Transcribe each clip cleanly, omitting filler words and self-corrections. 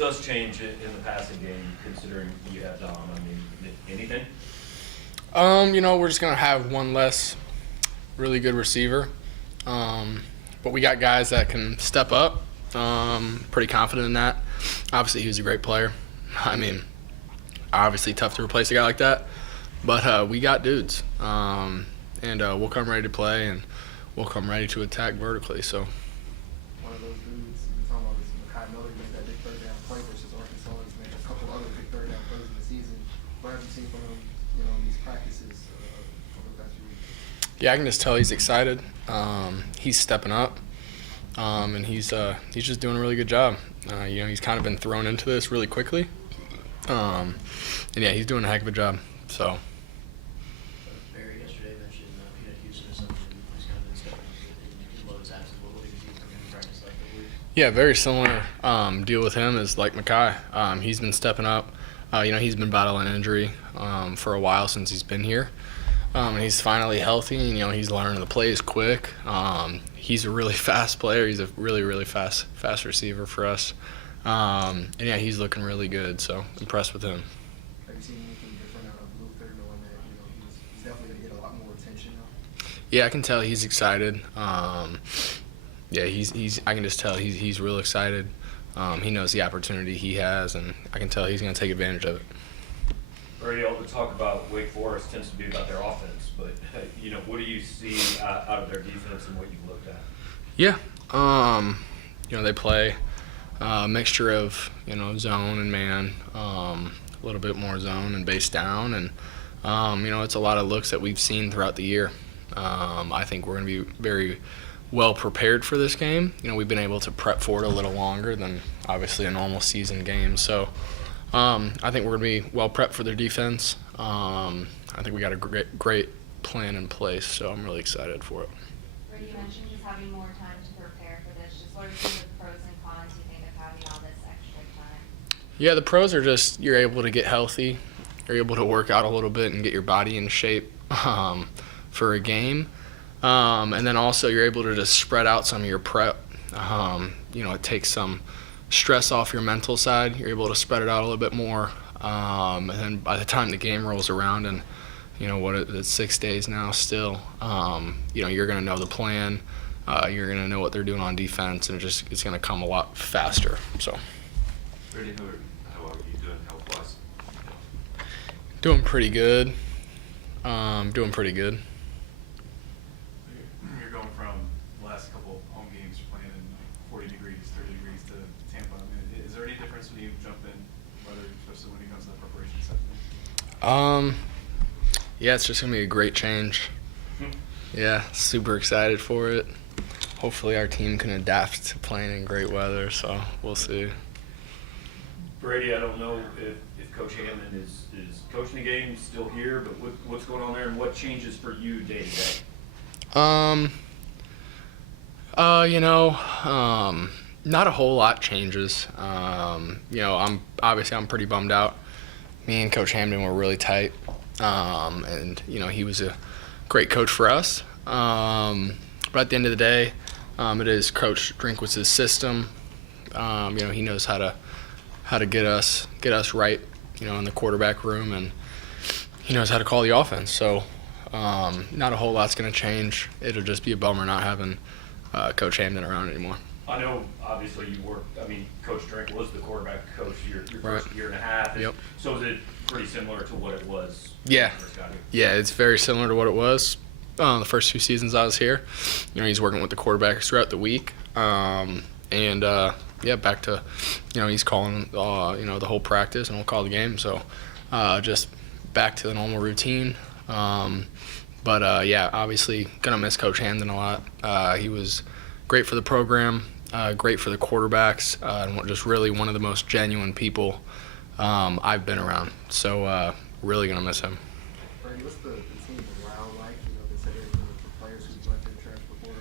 does change in the passing game, considering you have Dom? I mean, anything? We're just gonna have one less really good receiver, but we got guys that can step up. Pretty confident in that. Obviously, he was a great player. I mean, obviously tough to replace a guy like that, but we got dudes, and we'll come ready to play, and we'll come ready to attack vertically. So. One of those dudes you're talking about is Makai Miller. He made that big third down play versus Arkansas. He's made a couple other big third down plays in the season. What have you seen from him, in these practices over the past few weeks? Yeah, I can just tell he's excited. He's stepping up, and he's just doing a really good job. He's kind of been thrown into this really quickly, and yeah, he's doing a heck of a job. So. Barry yesterday mentioned Peanut Houston or something who's kind of been stepping up in Lowe's absence. What did you see from him in practice like that week? Yeah, very similar deal with him as like Makai. He's been stepping up. He's been battling injury for a while since he's been here. And he's finally healthy, and, he's learning the plays quick. He's a really fast player. He's a really, really fast receiver for us. And, yeah, he's looking really good, so impressed with him. Have you seen anything different out of Luther, knowing that he's definitely going to get a lot more attention now? Yeah, I can tell he's excited. Yeah, I can just tell he's real excited. He knows the opportunity he has, and I can tell he's going to take advantage of it. Brady, all the talk about Wake Forest tends to be about their offense, but what do you see out of their defense and what you've looked at? Yeah, they play a mixture of zone and man, a little bit more zone and base down, and it's a lot of looks that we've seen throughout the year. I think we're going to be very well prepared for this game. We've been able to prep for it a little longer than obviously a normal season game, so. I think we're going to be well prepped for their defense. I think we got a great plan in place, so I'm really excited for it. Brady, you mentioned just having more time to prepare for this. Just what are some of the pros and cons you think of having all this extra time? Yeah, the pros are just you're able to get healthy, you're able to work out a little bit and get your body in shape for a game. And then also you're able to just spread out some of your prep. It takes some stress off your mental side. You're able to spread it out a little bit more, and then by the time the game rolls around, and it's 6 days now still, you're going to know the plan, you're going to know what they're doing on defense, and it's going to come a lot faster. So Brady, how are you doing health-wise? doing pretty good. You're going from the last couple home games playing in 40 degrees, 30 degrees to Tampa. I mean, is there any difference when you jump in, especially when it comes to the preparation side? Yeah, it's just gonna be a great change. Yeah, super excited for it. Hopefully our team can adapt to playing in great weather, so we'll see. Brady, I don't know if Coach Hammond is coaching the game, still here, but what's going on there, and what changes for you day to day? Not a whole lot changes. I'm pretty bummed out. Me and Coach Hamden were really tight, and he was a great coach for us. But at the end of the day, it is Coach Drinkwitz's system. He knows how to get us right, in the quarterback room, and he knows how to call the offense. So not a whole lot's going to change. It'll just be a bummer not having Coach Hamden around anymore. I know, obviously, Coach Drink was the quarterback coach your Right. first year and a half. Yep. So is it pretty similar to what it was? Yeah. When you first got here? Yeah, it's very similar to what it was the first 2 seasons I was here. He's working with the quarterbacks throughout the week. Back to, he's calling, the whole practice, and we'll call the game. So just back to the normal routine. Obviously going to miss Coach Hamden a lot. He was great for the program, great for the quarterbacks, and just really one of the most genuine people I've been around. So really going to miss him. Brady, what's the team morale like? Considering the players who've left their trash before,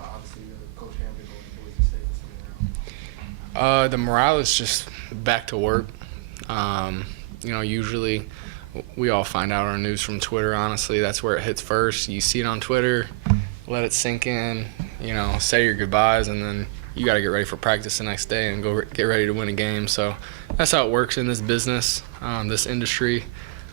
obviously Coach Hamden going to Boise State this time around. The morale is just back to work. Usually we all find out our news from Twitter, honestly. That's where it hits first. You see it on Twitter, let it sink in, say your goodbyes, and then you got to get ready for practice the next day and get ready to win a game. So that's how it works in this business, this industry.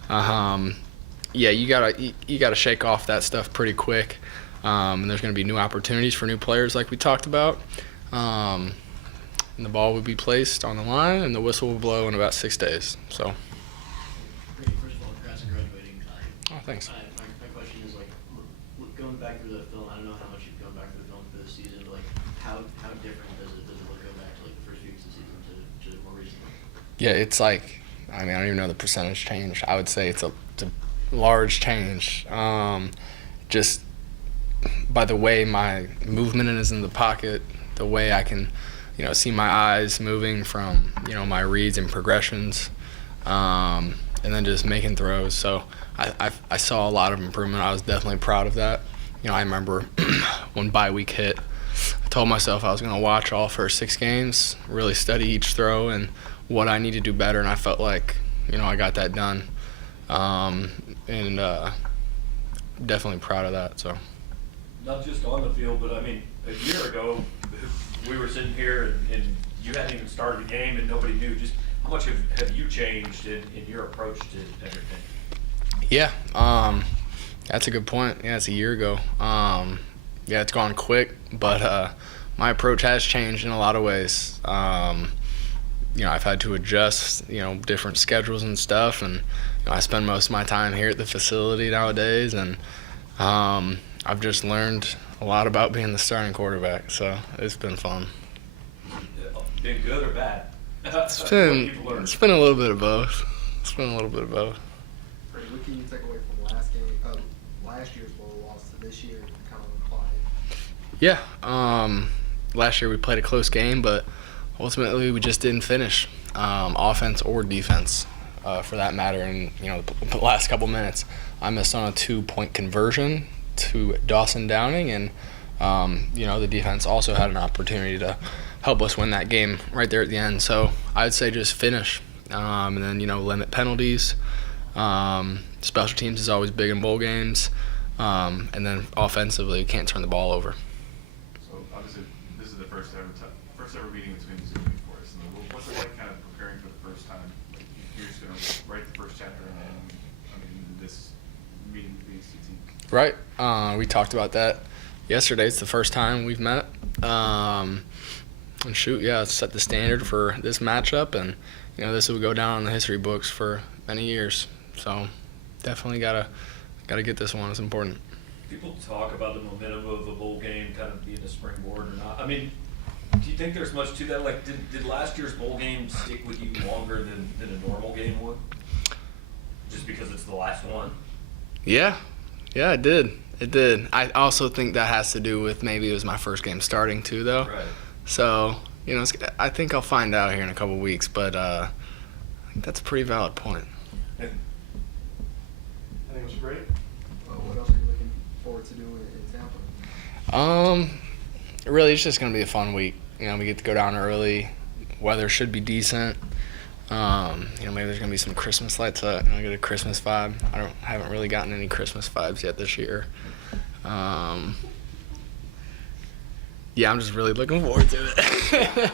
Yeah, you gotta shake off that stuff pretty quick. And there's going to be new opportunities for new players like we talked about. And the ball will be placed on the line, and the whistle will blow in about 6 days. So. Brady, first of all, congrats on graduating. Oh, thanks. My question is, like, going back through the film, I don't know how much you've gone back through the film for this season, but, like, how different does it look go back to, like, the first few weeks of the season to more recently? Yeah, it's like, I mean, I don't even know the percentage change. I would say it's a large change. Just by the way my movement is in the pocket, the way I can, see my eyes moving from, my reads and progressions, and then just making throws. So I saw a lot of improvement. I was definitely proud of that. I remember when bye week hit, I told myself I was going to watch all first 6 games, really study each throw and what I need to do better, and I felt like, I got that done. And definitely proud of that. So. Not just on the field, but I mean, a year ago, we were sitting here and you hadn't even started the game and nobody knew. Just how much have you changed in your approach to everything? Yeah, that's a good point. Yeah, it's a year ago. Yeah, it's gone quick, but my approach has changed in a lot of ways. I've had to adjust, different schedules and stuff, and I spend most of my time here at the facility nowadays, and I've just learned a lot about being the starting quarterback, so it's been fun. Been good or bad? It's been a little bit of both. Brady, what can you take away from last year's bowl loss to this year, kind of implied? Yeah, last year we played a close game, but ultimately we just didn't finish, offense or defense, for that matter. And the last couple minutes, I missed on a 2-point conversion to Dawson Downing, and the defense also had an opportunity to help us win that game right there at the end. So I'd say just finish, and then limit penalties. Special teams is always big in bowl games, and then offensively you can't turn the ball over. So obviously this is the first ever meeting between Mizzou and Forest. And what's it like kind of preparing for the first time? Like, you're just going to write the first chapter in this meeting with these two teams. Right. We talked about that yesterday. It's the first time we've met. And it's set the standard for this matchup, and this will go down in the history books for many years. So definitely gotta get this one. It's important. People talk about the momentum of a bowl game kind of being a springboard or not. I mean, do you think there's much to that? Like, did last year's bowl game stick with you longer than a normal game would? Just because it's the last one? Yeah, it did. I also think that has to do with maybe it was my first game starting too, though. Right. So, I think I'll find out here in a couple weeks, but I think that's a pretty valid point. I think it was great. What else are you looking forward to doing in Tampa? Really, it's just going to be a fun week. We get to go down early. Weather should be decent. Maybe there's going to be some Christmas lights up. Get a Christmas vibe. I haven't really gotten any Christmas vibes yet this year. Yeah, I'm just really looking forward to it.